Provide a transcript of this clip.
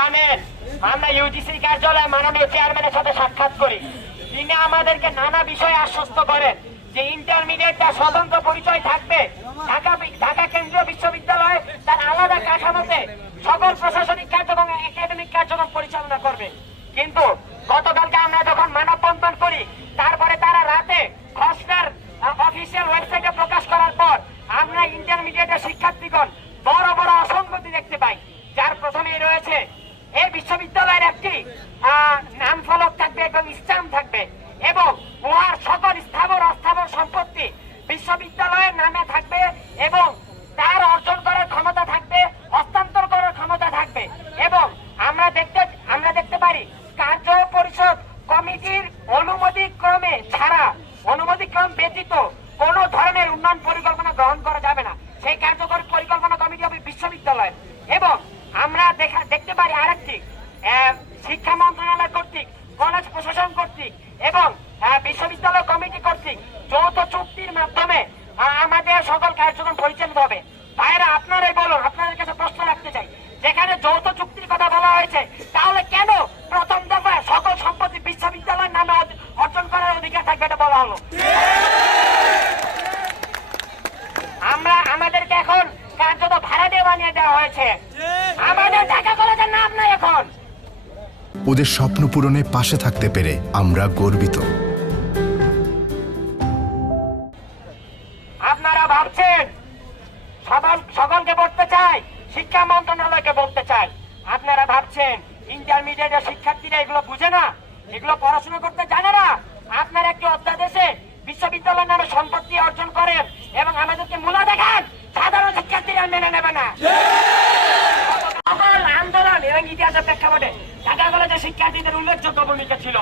জানেন আমরা ইউজিসি কার্যালয়ে মাননীয় চেয়ারম্যানের সাথে সাক্ষাৎ করি। তিনি আমাদেরকে নানা বিষয়ে আশ্বস্ত করেন যে ইন্টারমিডিয়েটটা স্বতন্ত্র পরিচয় থাকবে, ঢাকা কেন্দ্রীয় বিশ্ববিদ্যালয় তার আলাদা কাঠামোতে সকল প্রশাসনিক কার্য এবং একাডেমিক কার্যক্রম পরিচালনা করবে। কিন্তু গতকালকে আমরা যখন মানববন্ধন করি, তারপরে তারা রাতে খসড়ার অফিসিয়াল ওয়েবসাইটে প্রকাশ করার পর আমরা ইন্টারমিডিয়েটের শিক্ষার্থীগণ বড় বড় অসঙ্গতি দেখতে পাই। যার প্রথমেই রয়েছে এই বিশ্ববিদ্যালয়ের একটি নাম ফলক থাকবে এবং স্ট্যাম্প থাকবে এবং উহার সকল স্থাবর অস্থাবর সম্পত্তি বিশ্ববিদ্যালয়ের নামে থাকবে এবং তার অর্জন করার ক্ষমতা থাকবে, হস্তান্তর করার ক্ষমতা থাকবে। এবং আমরা দেখতে পারি কার্য পরিষদ কমিটির অনুমতি ক্রমে ছাড়া, অনুমতি ক্রম ব্যতীত কোন ধরনের উন্নয়ন পরিকল্পনা গ্রহণ করা যাবে না। সেই কার্যকরী পরিকল্পনা কমিটি হবে বিশ্ববিদ্যালয়। এবং আমরা দেখতে পারি আরেকটি শিক্ষা মন্ত্রণালয় কর্তৃক, কলেজ প্রশাসন কর্তৃক এবং বিশ্ববিদ্যালয় কমিটি কর্তৃক যৌথ চুক্তির মাধ্যমে আমাদের সকল কার্যক্রম পরিচালিত হবে। ভাইরা আপনারাই বলুন, আপনাদের কাছে প্রশ্ন রাখতে চাই, যেখানে যৌথ চুক্তির কথা বলা হয়েছে তাহলে কেন প্রথম দফায় সকল সম্পত্তি বিশ্ববিদ্যালয়ের নামে অর্জন করার অধিকার থাকবে এটা বলা হলো? আমাদেরকে এখন কার্যত ভাড়া দিয়ে বানিয়ে দেওয়া হয়েছে। আমাদের ঢাকা কলেজের নাম নাই এখন। ওদের স্বপ্ন পূরণে পাশে থাকতে পেরে আমরা গর্বিত। আপনারা ভাবছেন সকলকে বলতে চাই, শিক্ষা মন্ত্রণালয়কে বলতে চাই, আপনারা ভাবছেন ইন্টারমিডিয়েটের শিক্ষার্থীরা এগুলো বুঝে না, এগুলো পড়াশোনা করতে জানে না। আপনারা একটি অধ্যাদেশে বিশ্ববিদ্যালয়ের নামে সম্পত্তি অর্জন করেন এবং আমাদেরকে মূল্য দেখান, সাধারণ শিক্ষার্থীরা মেনে নেবে না। সকল আন্দোলন এবং ইতিহাসের প্রেক্ষাপটে ঢাকা কলেজের শিক্ষার্থীদের উল্লেখযোগ্য ভূমিকা ছিল।